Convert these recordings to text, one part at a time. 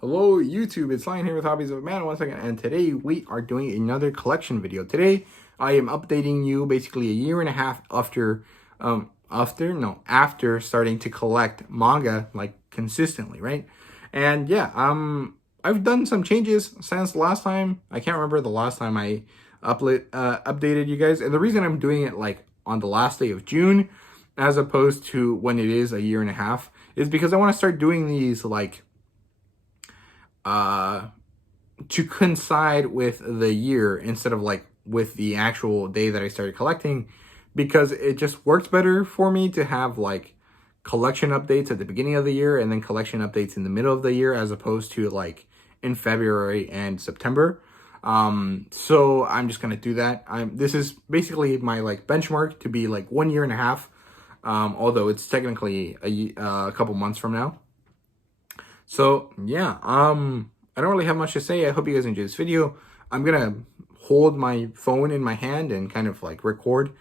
Hello YouTube, it's Lion here with Hobbies of Man once again, and today we are doing another collection video. Today I am updating you basically a year and a half after starting to collect manga like consistently, right? And yeah, I've done some changes since last time. I can't remember the last time I updated you guys, and the reason I'm doing it like on the last day of June as opposed to when it is a year and a half is because I want to start doing these like to coincide with the year instead of like with the actual day that I started collecting, because it just works better for me to have like collection updates at the beginning of the year and then collection updates in the middle of the year as opposed to like in February and September. So I'm just gonna do that. This is basically my like benchmark to be like 1 year and a half, although it's technically a couple months from now. So yeah, I don't really have much to say. I hope you guys enjoy this video. I'm gonna hold my phone in my hand and kind of like record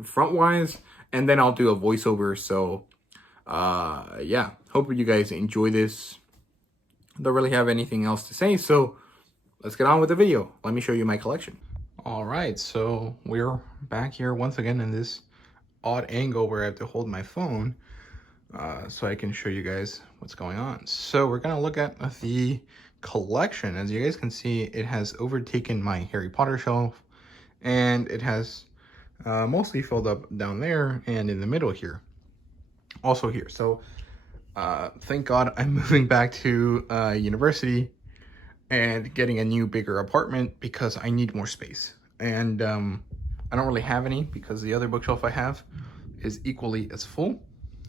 frontwise, and then I'll do a voiceover. So yeah, hope you guys enjoy this. Don't really have anything else to say, so let's get on with the video. Let me show you my collection. All right, so we're back here once again in this odd angle where I have to hold my phone so I can show you guys what's going on. So we're gonna look at the collection. As you guys can see, it has overtaken my Harry Potter shelf, and it has mostly filled up down there and in the middle here, also here. So thank God I'm moving back to university and getting a new bigger apartment because I need more space, and I don't really have any because the other bookshelf I have is equally as full.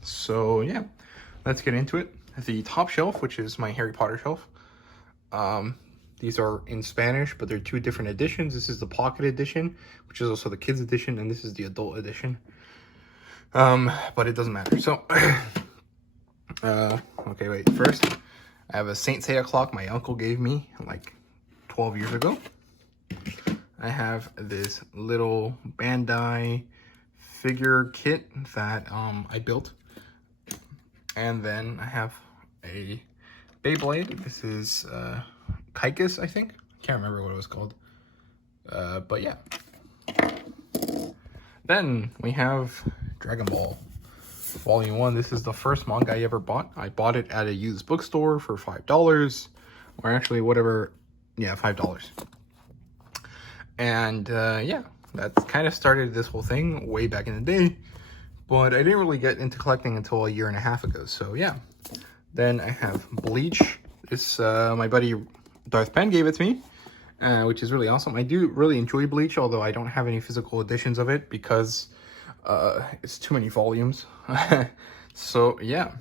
So yeah, let's get into it. The top shelf, which is my Harry Potter shelf, these are in Spanish, but they're two different editions. This is the pocket edition, which is also the kids edition, and this is the adult edition. But it doesn't matter. So okay, wait, first I have a Saint Seiya clock my uncle gave me like 12 years ago. I have this little Bandai figure kit that I built. And then I have a Beyblade. This is Kaikus, I think. Can't remember what it was called. But yeah. Then we have Dragon Ball Volume 1. This is the first manga I ever bought. I bought it at a used bookstore for $5. Or actually whatever. Yeah, $5. And yeah, that kind of started this whole thing way back in the day. But I didn't really get into collecting until a year and a half ago. So yeah. Then I have Bleach. This my buddy Darth Penn gave it to me, which is really awesome. I do really enjoy Bleach, although I don't have any physical editions of it because it's too many volumes. So yeah.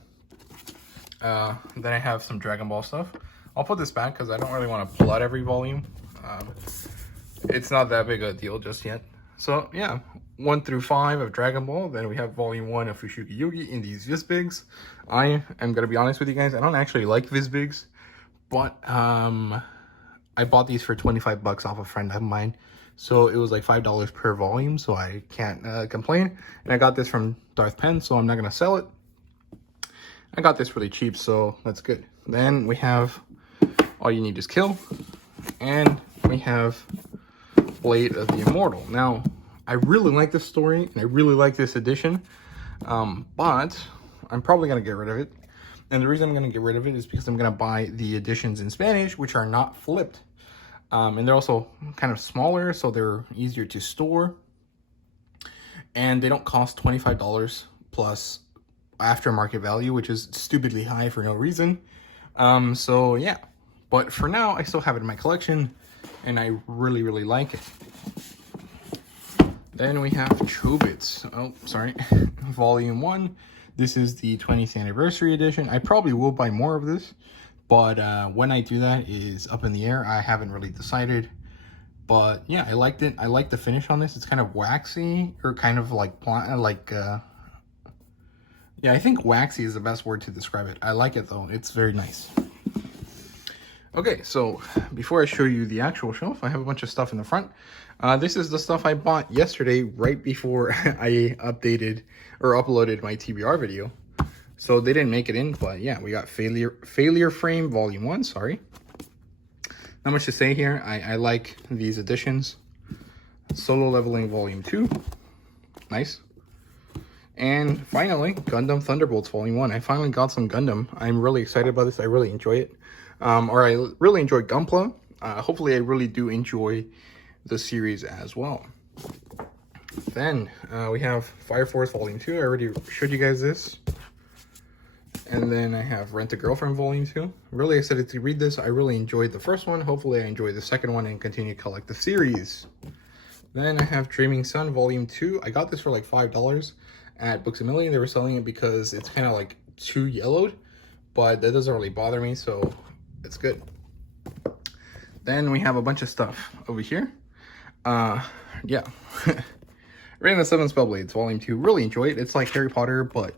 Then I have some Dragon Ball stuff. I'll put this back because I don't really want to pull out every volume. It's not that big a deal just yet. So yeah, 1 through 5 of Dragon Ball. Then we have Volume 1 of Fushigi Yugi in these Visbigs. I am gonna be honest with you guys, I don't actually like Visbigs, but I bought these for 25 bucks off a friend of mine. So it was like $5 per volume, so I can't complain. And I got this from Darth Penn, so I'm not gonna sell it. I got this really cheap, so that's good. Then we have All You Need Is Kill, and we have Blade of the Immortal. Now, I really like this story, and I really like this edition, but I'm probably going to get rid of it. And the reason I'm going to get rid of it is because I'm going to buy the editions in Spanish, which are not flipped. And they're also kind of smaller, so they're easier to store. And they don't cost $25 plus aftermarket value, which is stupidly high for no reason. So yeah, but for now, I still have it in my collection, and I really, really like it. Then we have Chobits. Oh, sorry. Volume 1. This is the 20th anniversary edition. I probably will buy more of this, but when I do that is up in the air. I haven't really decided. But yeah, I liked it. I like the finish on this. It's kind of waxy, or kind of like yeah, I think waxy is the best word to describe it. I like it though. It's very nice. Okay, so before I show you the actual shelf, I have a bunch of stuff in the front. This is the stuff I bought yesterday, right before I updated or uploaded my TBR video. So they didn't make it in, but yeah, we got Failure Frame Volume 1, sorry. Not much to say here. I like these editions. Solo Leveling Volume 2. Nice. And finally, Gundam Thunderbolts Volume 1. I finally got some Gundam. I'm really excited about this. I really enjoy it. Or I really enjoy Gunpla. Hopefully I really do enjoy the series as well. Then we have Fire Force Volume 2. I already showed you guys this. And then I have Rent a Girlfriend Volume 2. Really excited to read this. I really enjoyed the first one. Hopefully I enjoy the second one and continue to collect the series. Then I have Dreaming Sun Volume 2. I got this for like $5 at Books A Million. They were selling it because it's kind of like too yellowed, but that doesn't really bother me, so it's good. Then we have a bunch of stuff over here. Yeah. Rain the Seven Spellblades Volume 2. Really enjoy it. It's like Harry Potter, but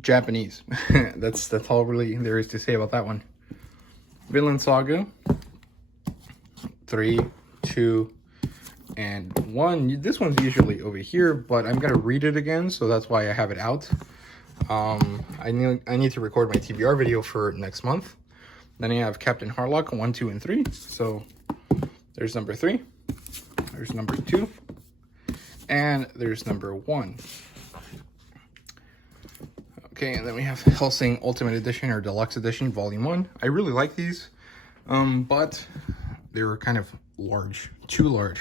Japanese. that's all really there is to say about that one. Vinland Saga 3, 2, and 1. This one's usually over here, but I'm gonna read it again, so that's why I have it out. I need to record my TBR video for next month. Then I have Captain Harlock 1, 2, and 3. So there's number 3, there's number 2, and there's number 1. Okay, and then we have Hellsing Ultimate Edition or Deluxe Edition Volume 1. I really like these, but they were kind of large, too large.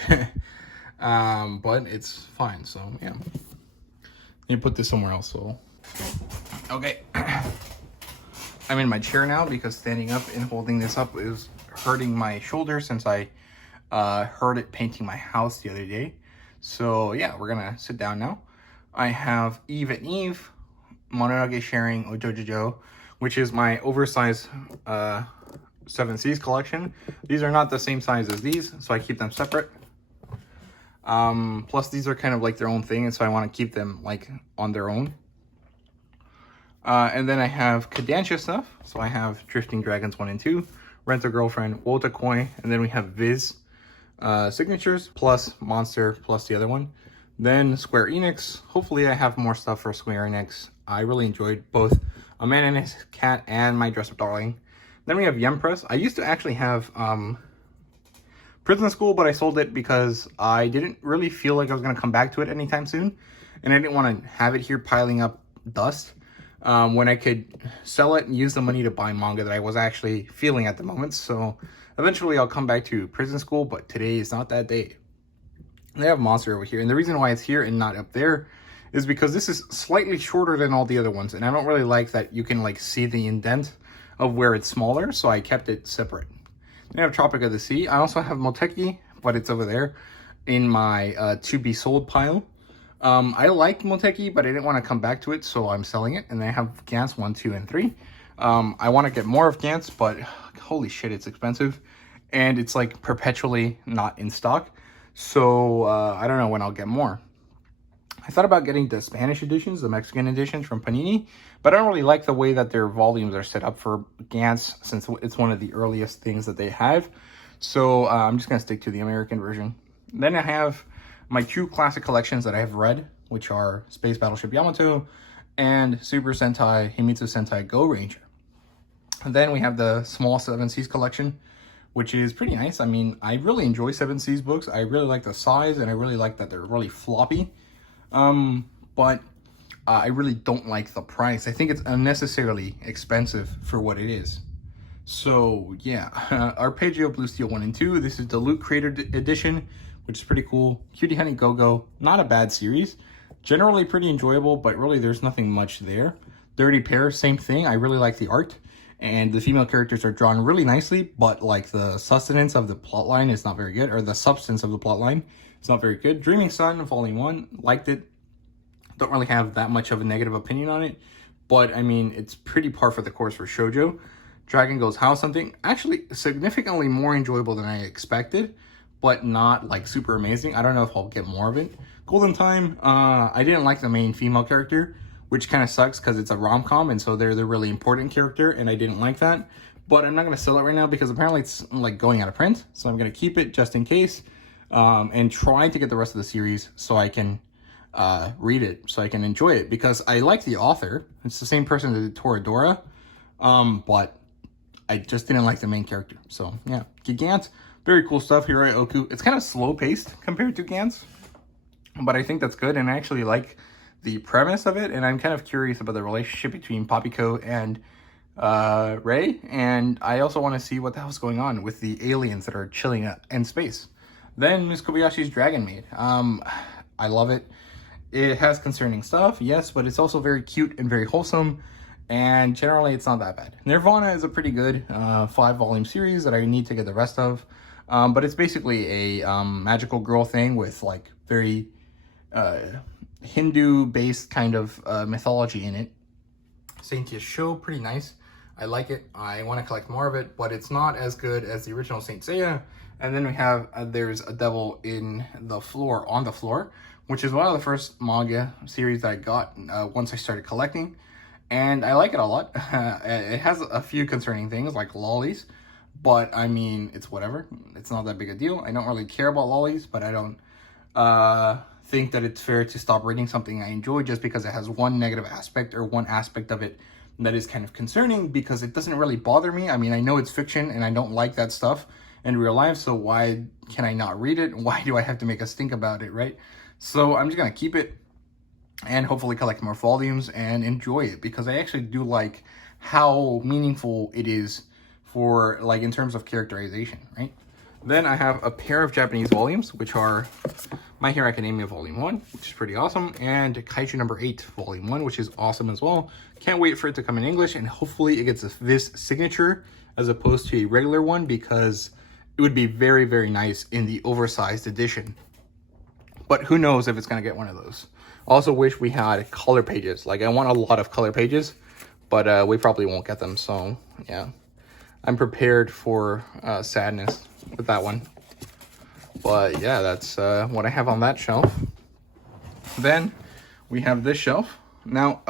But it's fine, so yeah. Let me put this somewhere else. So, okay. I'm in my chair now because standing up and holding this up is hurting my shoulder since I hurt it painting my house the other day. So yeah, we're gonna sit down now. I have Eve and Eve, Mononoke Sharing Ojojojo, which is my oversized 7 Seas collection. These are not the same size as these, so I keep them separate. Plus these are kind of like their own thing, and so I want to keep them like on their own. And then I have Kodansha stuff. So I have Drifting Dragons 1 and 2, Rent a Girlfriend, Wotakoi, and then we have Viz signatures, plus Monster, plus the other one. Then Square Enix. Hopefully I have more stuff for Square Enix. I really enjoyed both A Man and His Cat and My Dress Up Darling. Then we have Yempress. I used to actually have Prison School, but I sold it because I didn't really feel like I was going to come back to it anytime soon. And I didn't want to have it here piling up dust when I could sell it and use the money to buy manga that I was actually feeling at the moment. So eventually I'll come back to Prison School, but today is not that day. They have Monster over here. And the reason why it's here and not up there is because this is slightly shorter than all the other ones. And I don't really like that you can like see the indent of where it's smaller. So I kept it separate. Then I have Tropic of the Sea. I also have Moteki, but it's over there in my to be sold pile. I like Moteki, but I didn't want to come back to it, so I'm selling it. And then I have Gantz 1, 2, and 3. I want to get more of Gantz, but holy shit, it's expensive. And it's like perpetually not in stock. So I don't know when I'll get more. I thought about getting the Spanish editions, the Mexican editions from Panini, but I don't really like the way that their volumes are set up for Gantz since it's one of the earliest things that they have. So I'm just going to stick to the American version. Then I have my 2 classic collections that I have read, which are Space Battleship Yamato and Super Sentai Himitsu Sentai Go Ranger. And then we have the small 7 Seas collection, which is pretty nice. I mean, I really enjoy 7 Seas books. I really like the size, and I really like that they're really floppy. But I really don't like the price. I think it's unnecessarily expensive for what it is. So yeah, Arpeggio Blue Steel 1 and 2. This is the Loot Creator edition, which is pretty cool. Cutie Honey Go-Go, not a bad series. Generally pretty enjoyable, but really there's nothing much there. Dirty Pair, same thing. I really like the art. And the female characters are drawn really nicely, but like the sustenance of the plotline is not very good, or the substance of the plotline is not very good. Dreaming Sun, Volume 1, liked it. Don't really have that much of a negative opinion on it, but I mean, it's pretty par for the course for shoujo. Dragon Goes House something, actually significantly more enjoyable than I expected, but not like super amazing. I don't know if I'll get more of it. Golden Time, I didn't like the main female character, which kind of sucks because it's a rom-com, and so they're the really important character, and I didn't like that. But I'm not going to sell it right now because apparently it's like going out of print, so I'm going to keep it just in case, and try to get the rest of the series so I can read it so I can enjoy it, because I like the author. It's the same person that did Toradora, but I just didn't like the main character. So yeah, Gigant, very cool stuff. Hirai Oku. It's kind of slow paced compared to Gantz, but I think that's good, and I actually like the premise of it, and I'm kind of curious about the relationship between Papiko and Rei, and I also want to see what the hell's going on with the aliens that are chilling in space. Then Ms. Kobayashi's Dragon Maid. I love it. It has concerning stuff, yes, but it's also very cute and very wholesome, and generally it's not that bad. Nirvana is a pretty good 5-volume series that I need to get the rest of, but it's basically a magical girl thing with like very Hindu-based kind of mythology in it. Saint Show, pretty nice. I like it. I want to collect more of it, but it's not as good as the original Saint Seiya. And then we have There's a Devil on the Floor, which is one of the first manga series that I got once I started collecting, and I like it a lot. It has a few concerning things like lollies, but I mean, it's whatever. It's not that big a deal. I don't really care about lollies, but I don't think that it's fair to stop reading something I enjoy just because it has one negative aspect or one aspect of it that is kind of concerning, because it doesn't really bother me. I mean, I know it's fiction and I don't like that stuff in real life, so why can I not read it? Why do I have to make us think about it, right? So I'm just gonna keep it and hopefully collect more volumes and enjoy it, because I actually do like how meaningful it is for, like, in terms of characterization, right? Then I have a pair of Japanese volumes, which are My Hero Academia Volume 1, which is pretty awesome, and Kaiju number 8 Volume 1, which is awesome as well. Can't wait for it to come in English, and hopefully it gets this signature as opposed to a regular one, because it would be very, very nice in the oversized edition. But who knows if it's going to get one of those. Also wish we had color pages. Like, I want a lot of color pages, but we probably won't get them, so yeah. I'm prepared for sadness with that one. But yeah, that's what I have on that shelf. Then we have this shelf. Now,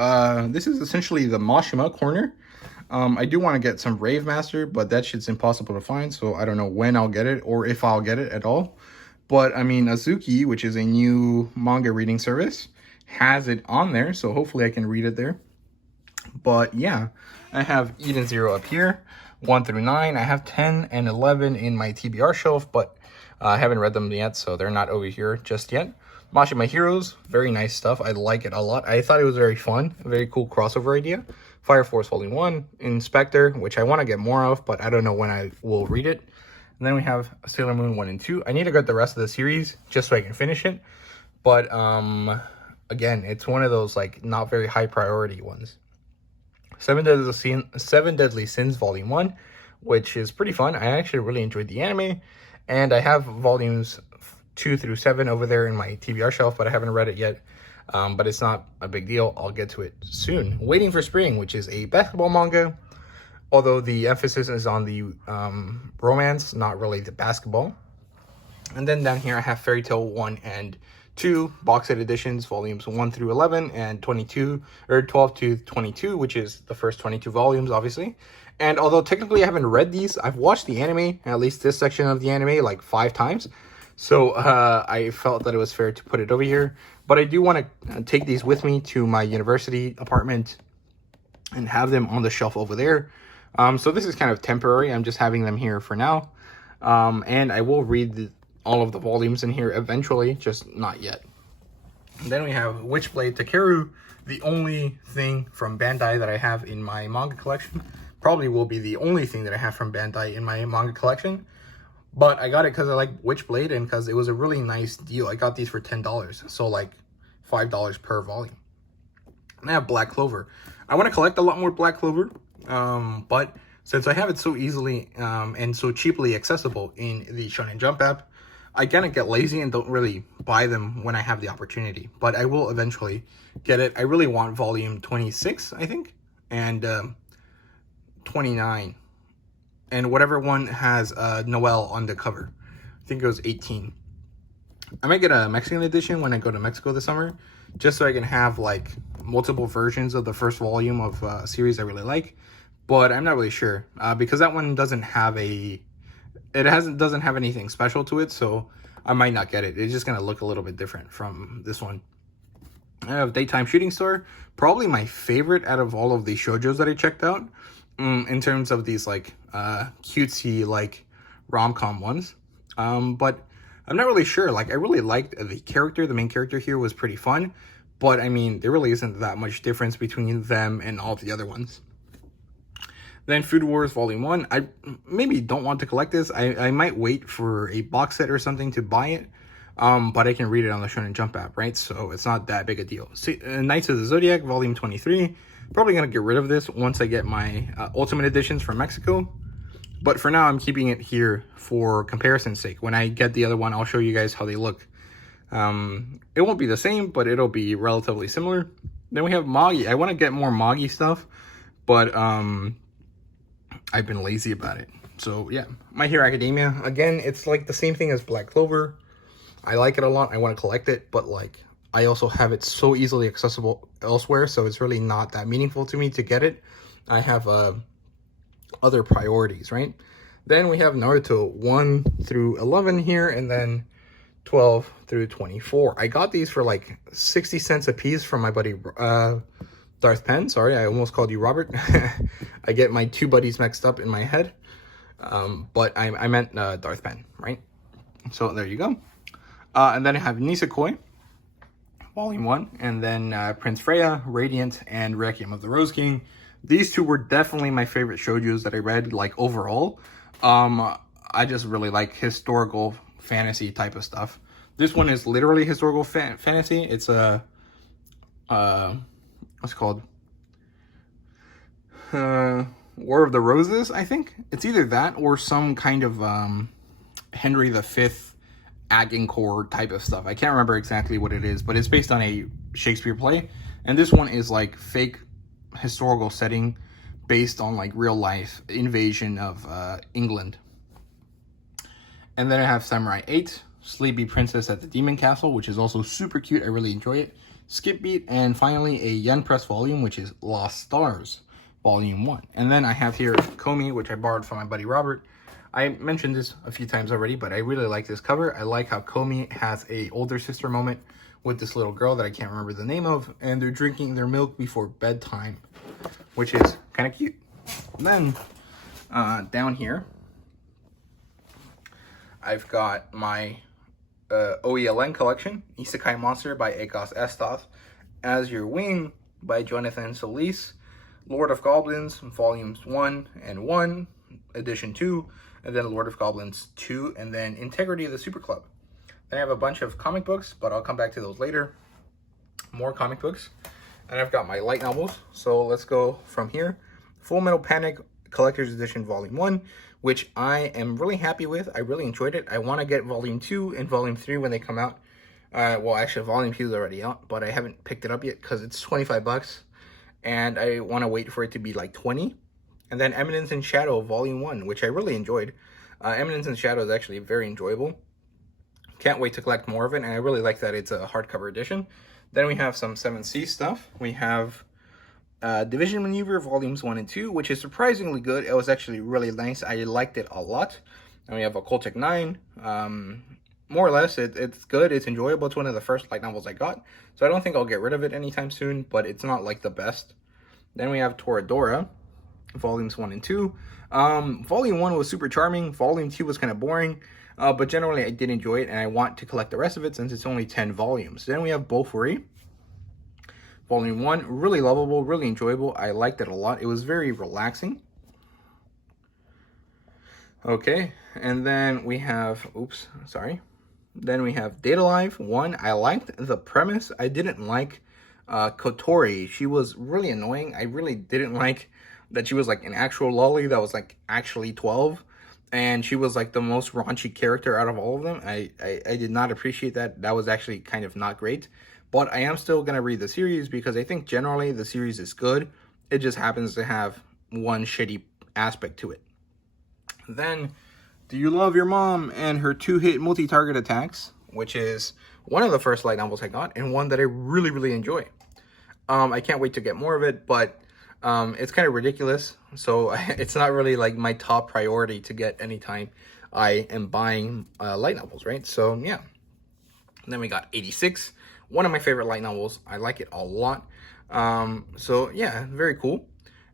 this is essentially the Mashima corner. I do want to get some Rave Master, but that shit's impossible to find, so I don't know when I'll get it or if I'll get it at all. But I mean, Azuki, which is a new manga reading service, has it on there, so hopefully I can read it there. But yeah, I have Eden Zero up here, 1 through 9. I have 10 and 11 in my TBR shelf, but I haven't read them yet, so they're not over here just yet. Mashima Heroes, very nice stuff. I like it a lot. I thought it was very fun, a very cool crossover idea. Fire Force Volume 1, Inspector, which I want to get more of, but I don't know when I will read it. And then we have Sailor Moon 1 and 2. I need to get the rest of the series just so I can finish it. But again, it's one of those like not very high priority ones. Seven Deadly Sins Volume 1, which is pretty fun. I actually really enjoyed the anime. And I have volumes 2 through 7 over there in my TBR shelf, but I haven't read it yet. But it's not a big deal. I'll get to it soon. Waiting for Spring, which is a basketball manga, although the emphasis is on the romance, not really the basketball. And then down here I have Fairy Tail 1 and 2 box set editions, volumes 1 through 11 and 12 to 22, which is the first 22 volumes, obviously. And although technically I haven't read these, I've watched the anime, at least this section of the anime, like 5 times. So I felt that it was fair to put it over here. But I do want to take these with me to my university apartment and have them on the shelf over there. So this is kind of temporary. I'm just having them here for now. And I will read all of the volumes in here eventually, just not yet. And then we have Witchblade Takeru, the only thing from Bandai that I have in my manga collection. Probably will be the only thing that I have from Bandai in my manga collection. But I got it because I like Witchblade and because it was a really nice deal. I got these for $10, so like $5 per volume. And I have Black Clover. I want to collect a lot more Black Clover, but since I have it so easily and so cheaply accessible in the Shonen Jump app, I kind of get lazy and don't really buy them when I have the opportunity. But I will eventually get it. I really want volume 26, I think, and 29. And whatever one has Noel on the cover. I think it was 18. I might get a Mexican edition when I go to Mexico this summer, just so I can have like multiple versions of the first volume of a series I really like. But I'm not really sure because that one doesn't have doesn't have anything special to it, so I might not get it. It's just gonna look a little bit different from this one. I have Daytime Shooting Star, probably my favorite out of all of the shoujos that I checked out, in terms of these like cutesy like rom-com ones. But I'm not really sure. Like, I really liked the character. The main character here was pretty fun, but I mean, there really isn't that much difference between them and all the other ones. Then Food Wars Volume 1. I maybe don't want to collect this. I might wait for a box set or something to buy it. But I can read it on the Shonen Jump app, right? So it's not that big a deal. See, Knights of the Zodiac Volume 23. Probably going to get rid of this once I get my Ultimate Editions from Mexico. But for now, I'm keeping it here for comparison's sake. When I get the other one, I'll show you guys how they look. It won't be the same, but it'll be relatively similar. Then we have Magi. I want to get more Magi stuff, but I've been lazy about it. So yeah, My Hero Academia. Again, it's like the same thing as Black Clover. I like it a lot. I want to collect it, but like I also have it so easily accessible elsewhere, so it's really not that meaningful to me to get it. I have other priorities, right? Then we have Naruto 1 through 11 here, and then 12 through 24. I got these for like 60 cents a piece from my buddy Darth Penn. Sorry, I almost called you Robert. I get my two buddies mixed up in my head. But I meant Darth Penn, right? So there you go. And then I have Nisekoi, Volume 1, and then Prince Freya, Radiant, and Requiem of the Rose King. These two were definitely my favorite shoujos that I read, like, overall. I just really like historical fantasy type of stuff. This one is literally historical fantasy. It's a, what's it called? War of the Roses, I think. It's either that or some kind of Henry V Agincourt type of stuff. I can't remember exactly what it is, but it's based on a Shakespeare play. And this one is like fake historical setting based on like real life invasion of England. And then I have Samurai 8, Sleepy Princess at the Demon Castle, which is also super cute. I really enjoy it. Skip Beat, and finally a Yen Press volume, which is Lost Stars, Volume 1. And then I have here Komi, which I borrowed from my buddy Robert. I mentioned this a few times already, but I really like this cover. I like how Komi has a older sister moment with this little girl that I can't remember the name of, and they're drinking their milk before bedtime, which is kind of cute. And then down here, I've got my OELN collection, Isekai Monster by Akos Estoth, As Your Wing by Jonathan Solis, Lord of Goblins, Volumes 1 and 1, Edition 2, and then Lord of Goblins 2, and then Integrity of the Super Club. Then I have a bunch of comic books, but I'll come back to those later. More comic books. And I've got my light novels, so let's go from here. Full Metal Panic Collector's Edition Volume 1, which I am really happy with. I really enjoyed it. I want to get Volume 2 and Volume 3 when they come out. Well, actually, Volume 2 is already out, but I haven't picked it up yet because it's 25 bucks. And I want to wait for it to be like 20. And then Eminence in Shadow Volume 1, which I really enjoyed. Eminence in Shadow is actually very enjoyable. Can't wait to collect more of it, and I really like that it's a hardcover edition. Then we have some 7C stuff. We have Division Maneuver Volumes 1 and 2, which is surprisingly good. It was actually really nice. I liked it a lot. And we have Occultic 9. More or less, it's good. It's enjoyable. It's one of the first light novels I got. So I don't think I'll get rid of it anytime soon, but it's not like the best. Then we have Toradora, Volumes 1 and 2. Volume 1 was super charming. Volume 2 was kind of boring. But generally, I did enjoy it, and I want to collect the rest of it since it's only 10 volumes. Then we have Bofuri, Volume 1. Really lovable, really enjoyable. I liked it a lot. It was very relaxing. Okay, and then we have, Then we have Data Life 1. I liked the premise. I didn't like Kotori. She was really annoying. I really didn't like that she was like an actual lolly that was like actually 12. And she was like the most raunchy character out of all of them. I did not appreciate that. That was actually kind of not great. But I am still going to read the series because I think generally the series is good. It just happens to have one shitty aspect to it. Then, Do You Love Your Mom and Her 2-Hit Multi-Target Attacks, which is one of the first light novels I got and one that I really, really enjoy. I can't wait to get more of it, but it's kind of ridiculous. So it's not really like my top priority to get anytime I am buying light novels, right? So yeah. And then we got 86, one of my favorite light novels. I like it a lot. So yeah, very cool.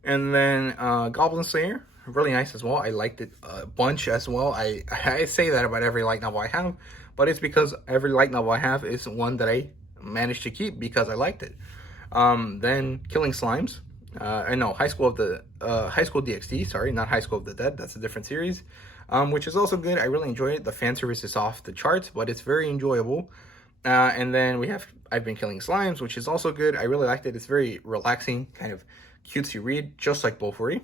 And then Goblin Slayer, really nice as well. I liked it a bunch as well. I say that about every light novel I have, but it's because every light novel I have is one that I managed to keep because I liked it. Then Killing Slimes, no, High School DxD, sorry, not High School of the Dead. That's a different series, which is also good. I really enjoy it. The fan service is off the charts, but it's very enjoyable. And then I've Been Killing Slimes, which is also good. I really liked it. It's very relaxing, kind of cutesy read, just like Bofuri.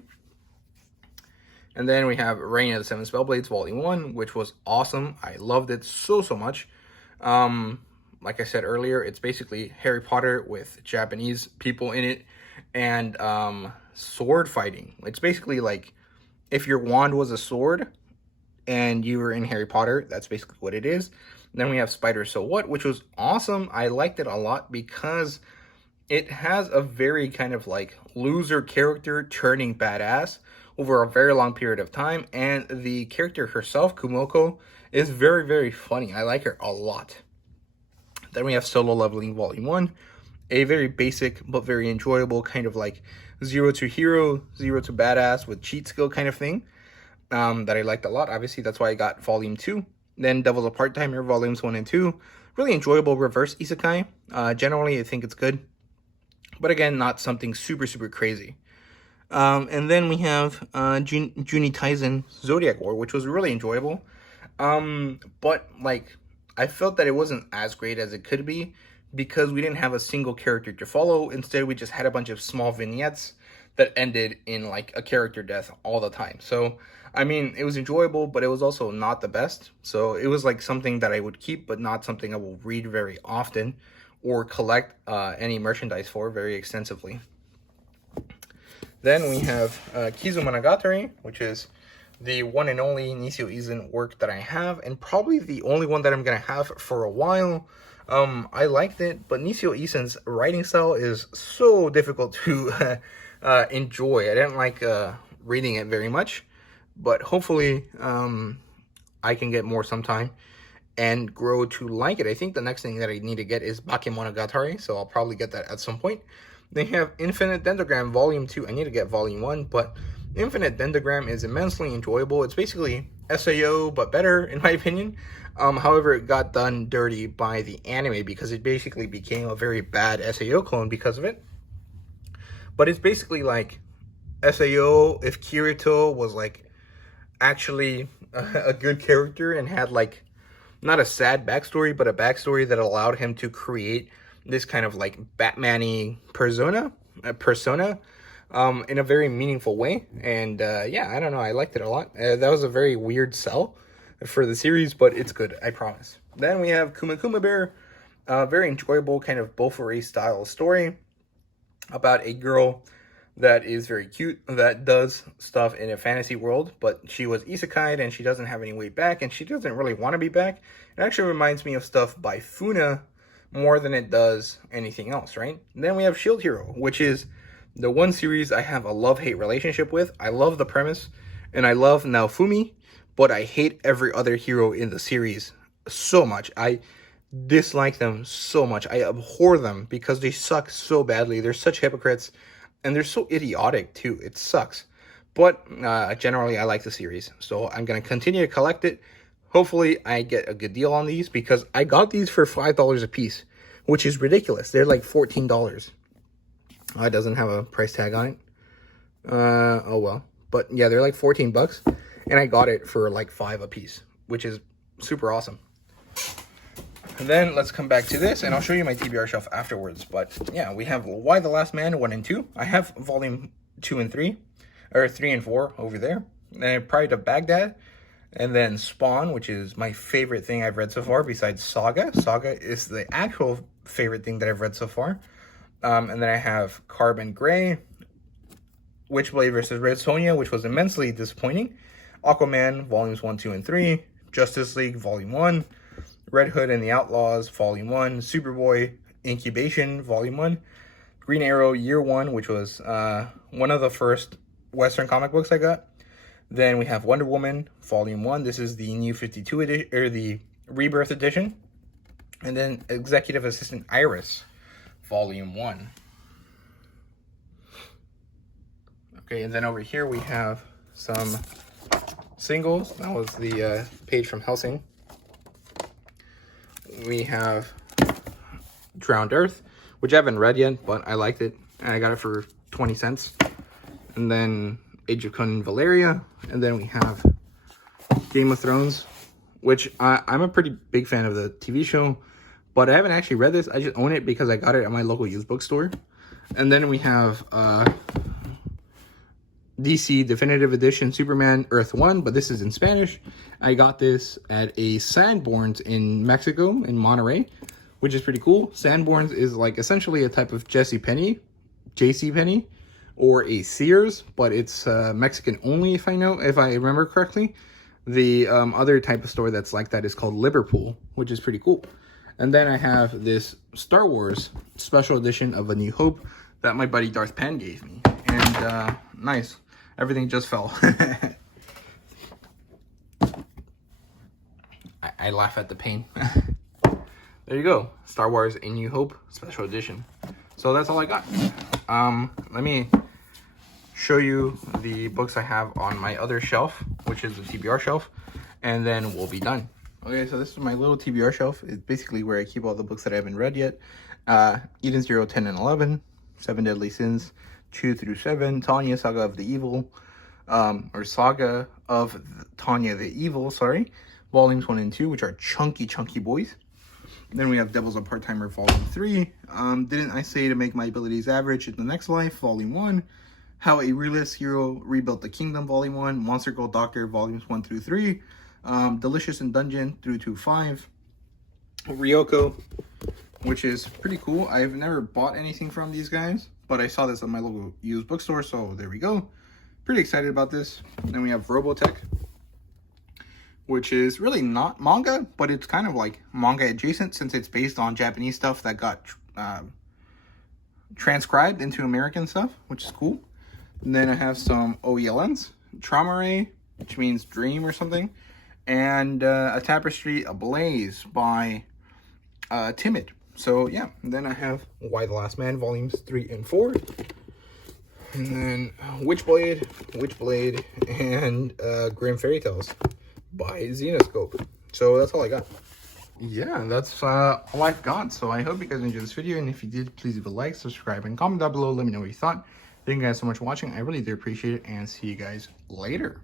And then we have Reign of the Seven Spellblades Volume 1, which was awesome. I loved it so much. Like I said earlier, it's basically Harry Potter with Japanese people in it and sword fighting. It's basically like if your wand was a sword and you were in Harry Potter, that's basically what it is. Then we have Spider So What, which was awesome. I liked it a lot because it has a very kind of like loser character turning badass over a very long period of time. And the character herself, Kumoko, is very funny. I like her a lot. Then we have Solo Leveling Volume 1, a very basic but very enjoyable kind of like zero to hero, zero to badass with cheat skill kind of thing that I liked a lot. Obviously, that's why I got Volume 2. Then Devil's a Part-Timer Volumes 1 and 2. Really enjoyable reverse isekai. Generally, I think it's good. But again, not something super crazy. And then we have Juni Taisen Zodiac War, which was really enjoyable. But like, I felt that it wasn't as great as it could be because we didn't have a single character to follow. Instead, we just had a bunch of small vignettes that ended in like a character death all the time. So, I mean, it was enjoyable, but it was also not the best. So it was like something that I would keep, but not something I will read very often or collect any merchandise for very extensively. Then we have Kizu Monogatari, which is the one and only Nisio Izen work that I have, and probably the only one that I'm going to have for a while. I liked it, but Nisio Izen's writing style is so difficult to enjoy. I didn't like reading it very much, but hopefully I can get more sometime and grow to like it. I think the next thing that I need to get is Bakemonogatari, so I'll probably get that at some point. They have Infinite Dendrogram Volume 2. I need to get Volume 1, but Infinite Dendrogram is immensely enjoyable. It's basically SAO, but better, in my opinion. However, it got done dirty by the anime because it basically became a very bad SAO clone because of it. But it's basically like SAO if Kirito was like actually a good character and had like not a sad backstory, but a backstory that allowed him to create this kind of like Batman-y persona in a very meaningful way. And yeah, I don't know, I liked it a lot. That was a very weird sell for the series, but it's good, I promise. Then we have Kuma Kuma Bear, very enjoyable kind of Bofuri style story about a girl that is very cute, that does stuff in a fantasy world, but she was isekai'd and she doesn't have any way back, and she doesn't really want to be back. It actually reminds me of stuff by Funa more than it does anything else, right? And then we have Shield Hero, which is the one series I have a love-hate relationship with. I love the premise, and I love Naofumi, but I hate every other hero in the series so much. I dislike them so much. I abhor them because they suck so badly. They're such hypocrites, and they're so idiotic too. It sucks. But generally, I like the series, so I'm going to continue to collect it. Hopefully, I get a good deal on these because I got these for $5 a piece, which is ridiculous. They're like $14. It doesn't have a price tag on it. Oh well. But yeah, they're like 14 bucks, and I got it for like $5 a piece, which is super awesome. And then let's come back to this, and I'll show you my TBR shelf afterwards. But yeah, we have Why the Last Man 1 and 2. I have volume 2 and 3, or 3 and 4 over there. And Pride of Baghdad, and then Spawn, which is my favorite thing I've read so far besides Saga. Saga is the actual favorite thing that I've read so far. And then I have Carbon Gray, Witchblade versus Red Sonja, which was immensely disappointing. Aquaman, volumes 1, 2, and 3. Justice League, volume 1. Red Hood and the Outlaws, volume 1. Superboy, Incubation, volume 1. Green Arrow, year 1, which was one of the first Western comic books I got. Then we have Wonder Woman, volume 1. This is the new 52 edition, or the Rebirth edition. And then Executive Assistant Iris, Volume 1. Okay, and then over here we have some singles. That was the page from Helsing. We have Drowned Earth, which I haven't read yet, but I liked it. And I got it for 20 cents. And then Age of Conan Valeria. And then we have Game of Thrones, which I'm a pretty big fan of the TV show, but I haven't actually read this. I just own it because I got it at my local used bookstore. And then we have DC Definitive Edition Superman Earth 1, but this is in Spanish. I got this at a Sanborns in Mexico, in Monterrey, which is pretty cool. Sanborns is like essentially a type of JCPenney, or a Sears, but it's Mexican only, if I remember correctly. The other type of store that's like that is called Liverpool, which is pretty cool. And then I have this Star Wars special edition of A New Hope that my buddy Darth Penn gave me. And nice. Everything just fell. I laugh at the pain. There you go. Star Wars A New Hope special edition. So that's all I got. Let me show you the books I have on my other shelf, which is the TBR shelf, and then we'll be done. Okay, so this is my little TBR shelf. It's basically where I keep all the books that I haven't read yet. Eden 0, 10, and 11, 7 Deadly Sins, 2 through 7, Tanya, Saga of the Evil, or Saga of Tanya the Evil, sorry, volumes 1 and 2, which are chunky boys. Then we have Devils of Part-Timer, volume 3, Didn't I Say to Make My Abilities Average in the Next Life, volume 1, How a Realist Hero Rebuilt the Kingdom, volume 1, Monster Girl Doctor, volumes 1 through 3, Delicious in Dungeon through to 5, Ryoko, which is pretty cool. I've never bought anything from these guys, but I saw this at my local used bookstore, so there we go. Pretty excited about this. Then we have Robotech, which is really not manga, but it's kind of like manga adjacent since it's based on Japanese stuff that got transcribed into American stuff, which is cool. And then I have some OELNs, Traumare, which means dream or something, and A Tapestry Ablaze by Timid. So yeah, and then I have Why the Last Man, volumes 3 and 4. And then Witchblade, and Grim Fairy Tales by Xenoscope. So that's all I got. Yeah, that's all I've got. So I hope you guys enjoyed this video, and if you did, please leave a like, subscribe, and comment down below. Let me know what you thought. Thank you guys so much for watching. I really do appreciate it, and see you guys later.